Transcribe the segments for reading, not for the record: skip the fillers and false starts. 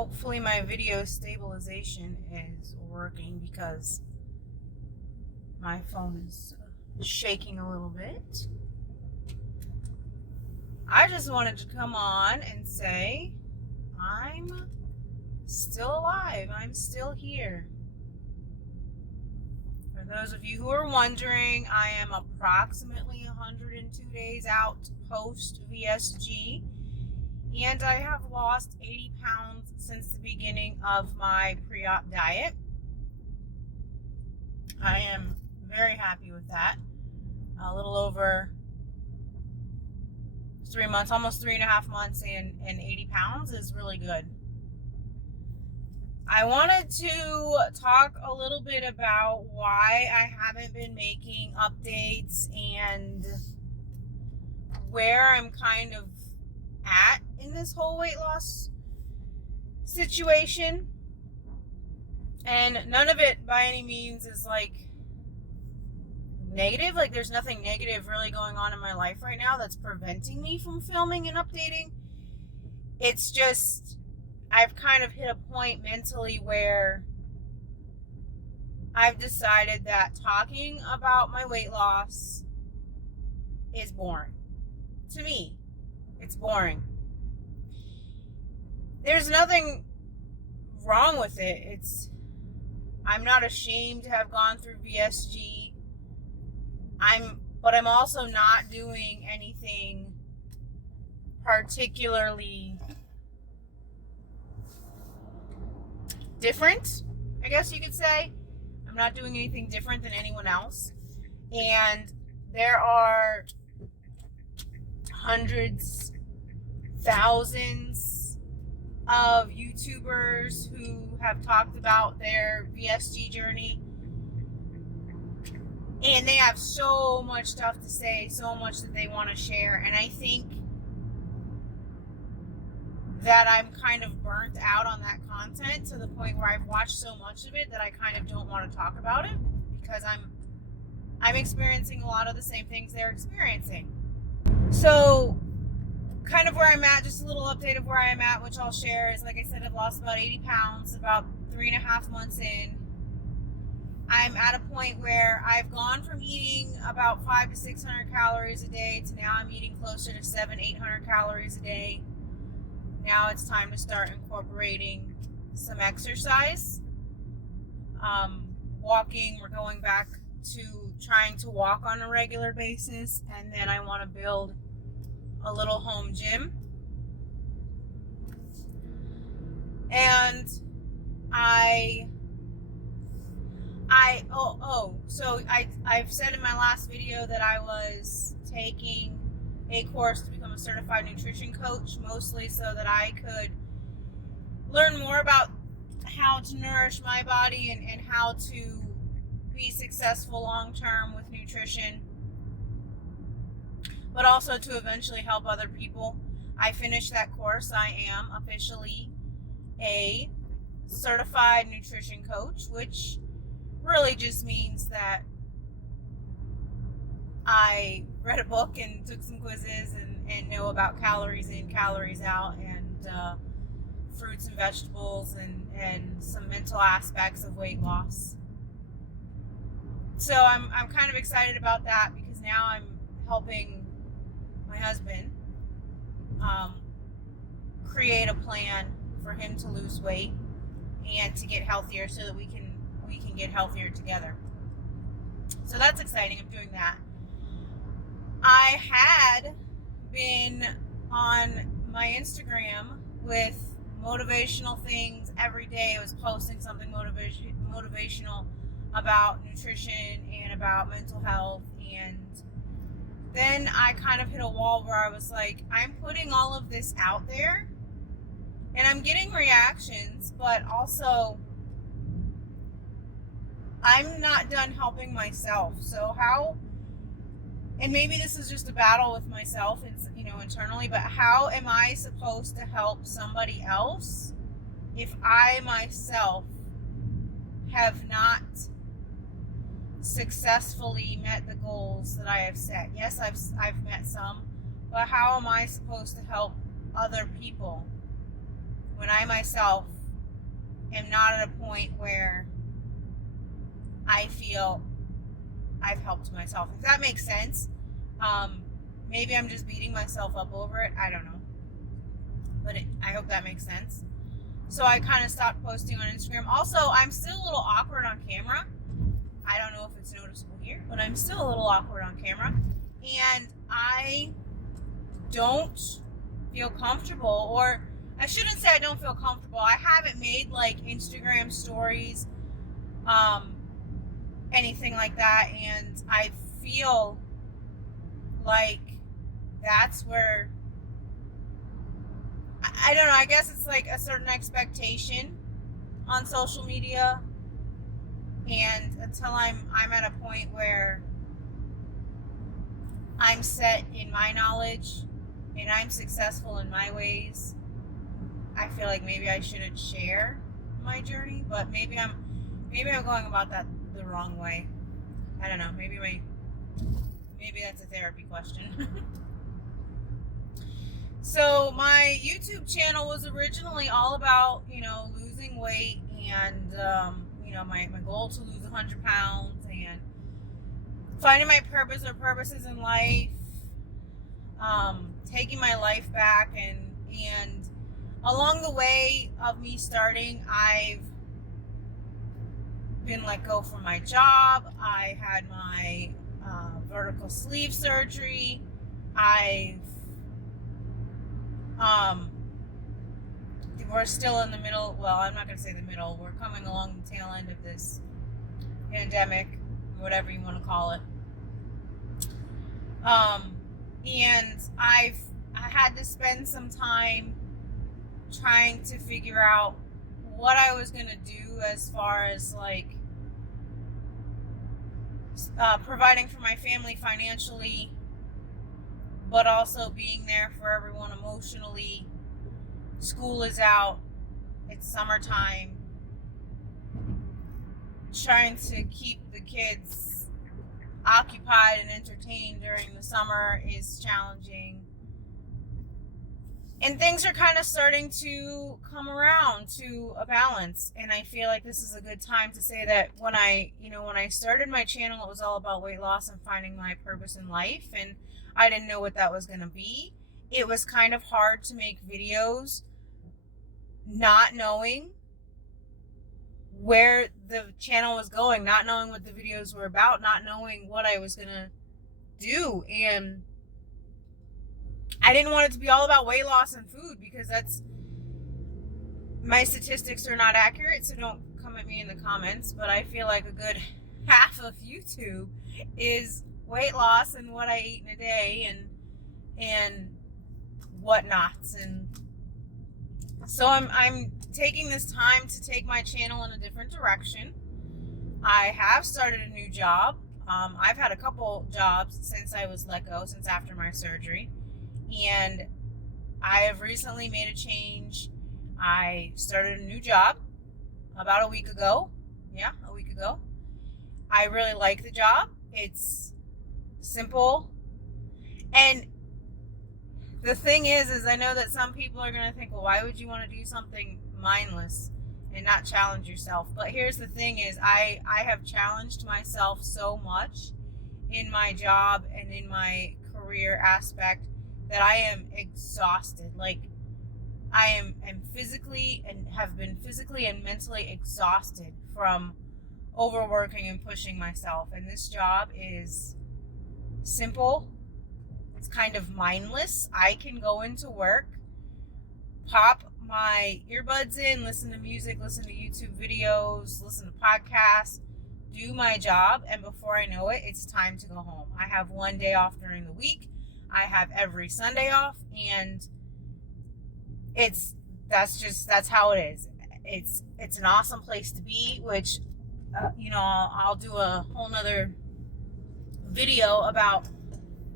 Hopefully my video stabilization is working because my phone is shaking a little bit. I just wanted to come on and say I'm still alive. I'm still here. For those of you who are wondering, I am approximately 102 days out post VSG, and I have lost 80 pounds since the beginning of my pre-op diet. I am very happy with that. A little over 3 months, almost 3.5 months, and 80 pounds is really good. I wanted to talk a little bit about why I haven't been making updates and where I'm kind of at in this whole weight loss situation. And none of it by any means is like negative. Like, there's nothing negative really going on in my life right now that's preventing me from filming and updating. It's just I've kind of hit a point mentally where I've decided that talking about my weight loss is boring. To me, it's boring. There's nothing wrong with it. I'm not ashamed to have gone through VSG. But I'm also not doing anything particularly different, I guess you could say. I'm not doing anything different than anyone else. And there are hundreds, thousands of YouTubers who have talked about their VSG journey. And they have so much stuff to say, so much that they want to share. And I think that I'm kind of burnt out on that content to the point where I've watched so much of it that I kind of don't want to talk about it because I'm experiencing a lot of the same things they're experiencing. So kind of where I'm at, just a little update of where I am at, which I'll share, is, like I said, I've lost about 80 pounds, about 3.5 months in. I'm at a point where I've gone from eating about 500 to 600 calories a day to now I'm eating closer to 700-800 calories a day. Now it's time to start incorporating some exercise. Walking, we're going back to trying to walk on a regular basis, and then I want to build a little home gym. And I've said in my last video that I was taking a course to become a certified nutrition coach, mostly so that I could learn more about how to nourish my body and how to be successful long term with nutrition, but also to eventually help other people. I finished that course. I am officially a certified nutrition coach, which really just means that I read a book and took some quizzes and know about calories in, calories out, and fruits and vegetables and some mental aspects of weight loss. So I'm kind of excited about that because now I'm helping my husband create a plan for him to lose weight and to get healthier so that we can get healthier together. So that's exciting. I'm doing that. I had been on my Instagram with motivational things every day. I was posting something motivational about nutrition and about mental health, and then I kind of hit a wall where I was like, I'm putting all of this out there and I'm getting reactions, but also I'm not done helping myself. So how, and maybe this is just a battle with myself, internally, but how am I supposed to help somebody else if I myself have not successfully met the goals that I have set? Yes, I've met some, but how am I supposed to help other people when I myself am not at a point where I feel I've helped myself. If that makes sense. Maybe I'm just beating myself up over it. I don't know. But I hope that makes sense. So I kind of stopped posting on Instagram. Also, I'm still a little awkward on camera. I don't know if it's noticeable here, but I'm still a little awkward on camera. And I don't feel comfortable, or I shouldn't say I don't feel comfortable. I haven't made like Instagram stories, anything like that. And I feel like that's where, I don't know, I guess it's like a certain expectation on social media, and until I'm at a point where I'm set in my knowledge and I'm successful in my ways, I feel like maybe I shouldn't share my journey. But maybe I'm going about that the wrong way. I don't know, maybe that's a therapy question. So my YouTube channel was originally all about, losing weight and, my goal to lose 100 pounds and finding my purpose or purposes in life, taking my life back. And along the way of me starting, I've been let go from my job. I had my vertical sleeve surgery. We're still in the middle. Well, I'm not going to say the middle. We're coming along the tail end of this pandemic, whatever you want to call it. And I had to spend some time trying to figure out what I was going to do as far as like providing for my family financially, but also being there for everyone emotionally. School is out. It's summertime. Trying to keep the kids occupied and entertained during the summer is challenging. And things are kind of starting to come around to a balance. And I feel like this is a good time to say that when I started my channel, it was all about weight loss and finding my purpose in life. And I didn't know what that was going to be. It was kind of hard to make videos not knowing where the channel was going, not knowing what the videos were about, not knowing what I was going to do. And I didn't want it to be all about weight loss and food, because my statistics are not accurate, so don't come at me in the comments, but I feel like a good half of YouTube is weight loss and what I eat in a day and whatnots. And so I'm taking this time to take my channel in a different direction. I have started a new job. I've had a couple jobs since I was let go, since after my surgery. And I have recently made a change. I started a new job about a week ago. Yeah, a week ago. I really like the job. It's simple. And the thing is I know that some people are going to think, well, why would you want to do something mindless and not challenge yourself? But here's the thing is I have challenged myself so much in my job and in my career aspect that I am exhausted. Like, I am physically and have been physically and mentally exhausted from overworking and pushing myself. And this job is simple. It's kind of mindless. I can go into work, pop my earbuds in, listen to music, listen to YouTube videos, listen to podcasts, do my job, and before I know it, it's time to go home. I have one day off during the week. I have every Sunday off, and that's how it is. It's an awesome place to be, which I'll do a whole nother video about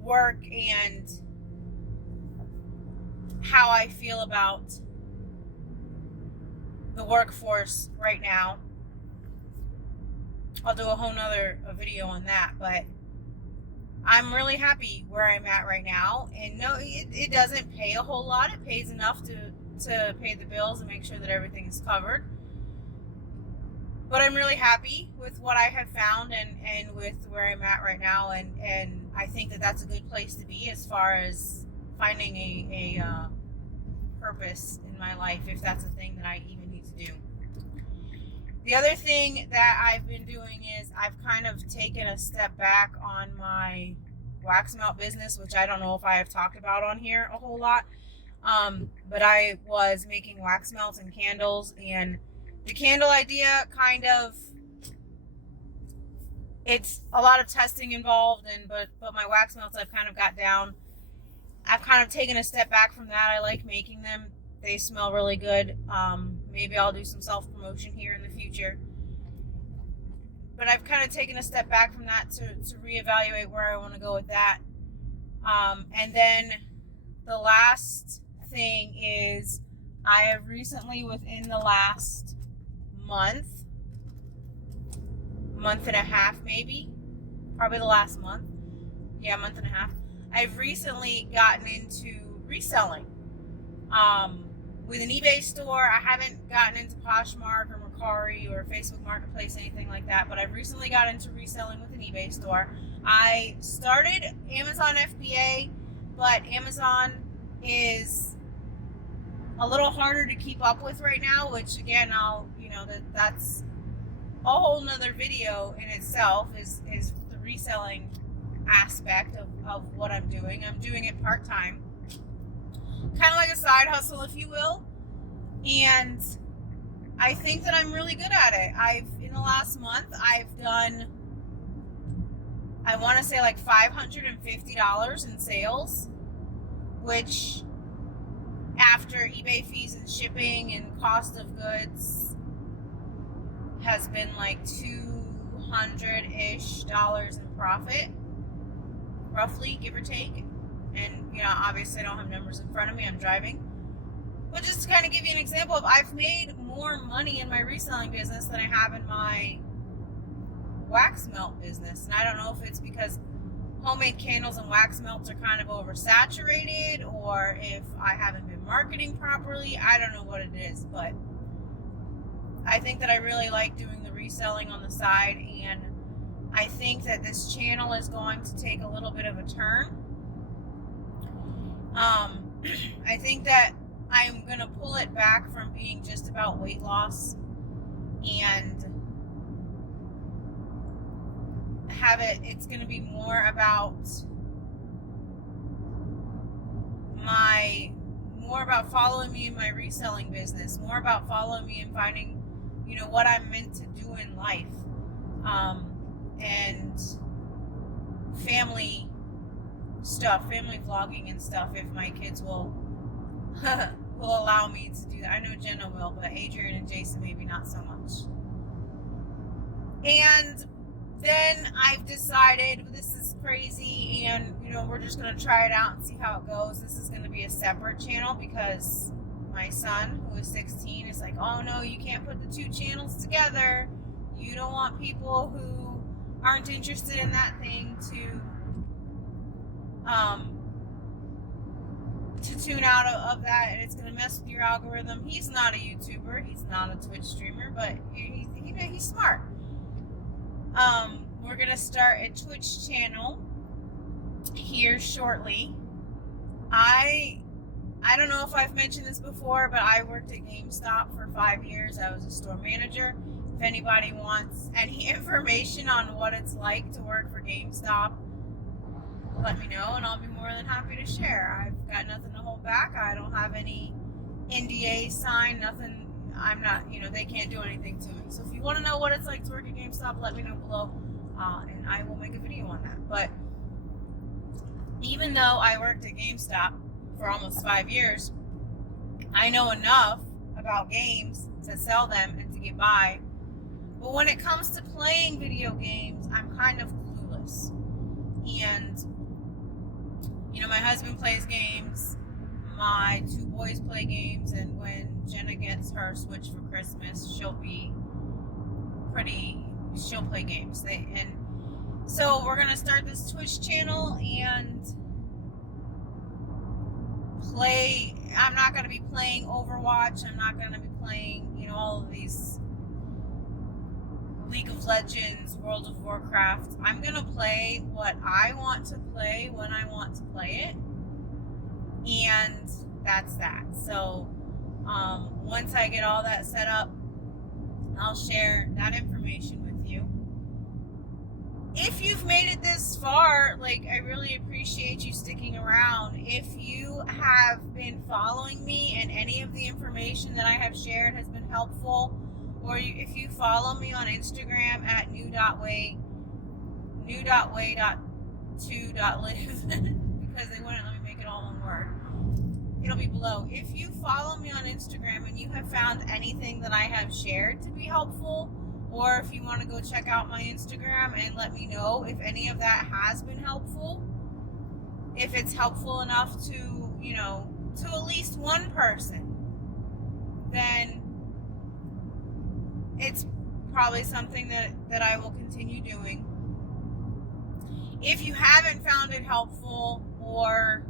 work and how I feel about the workforce right now. I'll do a whole nother video on that, but I'm really happy where I'm at right now. And no, it doesn't pay a whole lot. It pays enough to to pay the bills and make sure that everything is covered. But I'm really happy with what I have found and with where I'm at right now, and I think that that's a good place to be as far as finding a purpose in my life, if that's a thing that I even need to do. The other thing that I've been doing is I've kind of taken a step back on my wax melt business, which I don't know if I have talked about on here a whole lot. But I was making wax melts and candles, and the candle idea it's a lot of testing involved, but my wax melts I've kind of got down. I've kind of taken a step back from that. I like making them. They smell really good. Maybe I'll do some self-promotion here in the future. But I've kind of taken a step back from that to reevaluate where I want to go with that. And then the last thing is I have recently, within the last month and a half maybe, probably the last month. Yeah, month and a half. I've recently gotten into reselling. With an eBay store, I haven't gotten into Poshmark or Mercari or Facebook Marketplace, anything like that, but I've recently got into reselling with an eBay store. I started Amazon FBA, but Amazon is a little harder to keep up with right now, which again, that's a whole nother video in itself, is the reselling aspect of what I'm doing. I'm doing it part-time, kind of like a side hustle, if you will, and I think that I'm really good at it. In the last month, I've done, I want to say like $550 in sales, which after eBay fees and shipping and cost of goods has been like $200-ish in profit, roughly, give or take. And, obviously I don't have numbers in front of me, I'm driving. But just to kind of give you an example of, I've made more money in my reselling business than I have in my wax melt business. And I don't know if it's because homemade candles and wax melts are kind of oversaturated, or if I haven't been marketing properly. I don't know what it is, but I think that I really like doing the reselling on the side, and I think that this channel is going to take a little bit of a turn. I think that I'm going to pull it back from being just about weight loss and it's going to be more about following me in my reselling business, more about following me and finding, what I'm meant to do in life, and family stuff, family vlogging and stuff, if my kids will allow me to do that. I know Jenna will, but Adrian and Jason maybe not so much. And then I've decided, this is crazy, and we're just going to try it out and see how it goes. This is going to be a separate channel because my son, who is 16, is like, oh no, you can't put the two channels together. You don't want people who aren't interested in that thing to tune out of that, and it's going to mess with your algorithm. He's not a YouTuber, he's not a Twitch streamer, but he's smart. We're going to start a Twitch channel here shortly. I don't know if I've mentioned this before, but I worked at GameStop for 5 years. I was a store manager. If anybody wants any information on what it's like to work for GameStop, let me know, and I'll be more than happy to share. I've got nothing to hold back. I don't have any NDA signed, nothing. I'm not, they can't do anything to me. So if you want to know what it's like to work at GameStop, let me know below, and I will make a video on that. But even though I worked at GameStop for almost 5 years, I know enough about games to sell them and to get by. But when it comes to playing video games, I'm kind of clueless. And my husband plays games, my 2 boys play games, and when Jenna gets her Switch for Christmas, she'll play games. And so we're gonna start this Twitch channel and play I'm not going to be playing Overwatch. I'm not going to be playing, you know, all of these League of Legends, World of Warcraft. I'm going to play what I want to play when I want to play it. And that's that. So once I get all that set up, I'll share that information with you. If you've made it this far, like, I really appreciate you sticking around. If you have been following me and any of the information that I have shared has been helpful, or if you follow me on Instagram at new.way.2.live, because they wouldn't let me make it all one word. It'll be below. If you follow me on Instagram and you have found anything that I have shared to be helpful, or if you want to go check out my Instagram and let me know if any of that has been helpful, if it's helpful enough to, you know, to at least one person, then it's probably something that I will continue doing. If you haven't found it helpful, or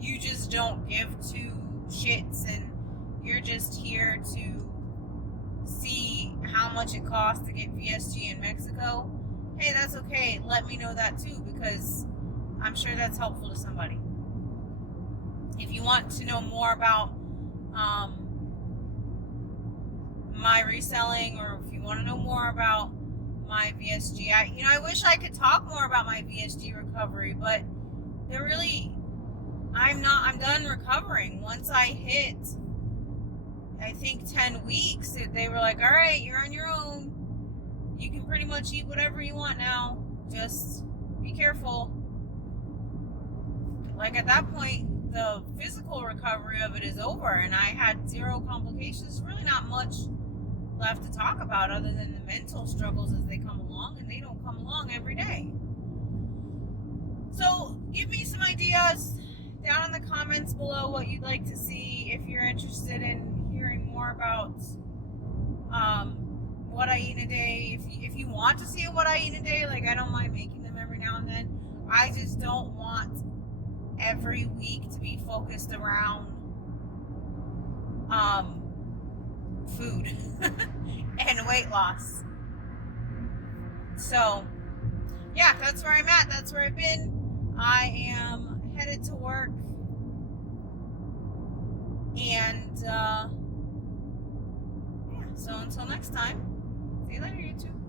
you just don't give two shits and you're just here to see how much it costs to get VSG in Mexico, hey, that's okay. Let me know that too, because I'm sure that's helpful to somebody. If you want to know more about my reselling, or if you want to know more about my VSG, I wish I could talk more about my VSG recovery, but I'm done recovering. Once I hit, I think 10 weeks, they were like, all right, you're on your own. You can pretty much eat whatever you want now. Just be careful. Like, at that point, the physical recovery of it is over, and I had 0 complications. Really not much left to talk about other than the mental struggles as they come along, and they don't come along every day. So give me some ideas down in the comments below what you'd like to see, if you're interested in hearing more about what I eat in a day. If you want to see what I eat in a day, like, I don't mind making them every now and then. I just don't want every week to be focused around food and weight loss. So yeah, that's where I'm at. That's where I've been. I am headed to work, and yeah, so until next time, see you later, YouTube.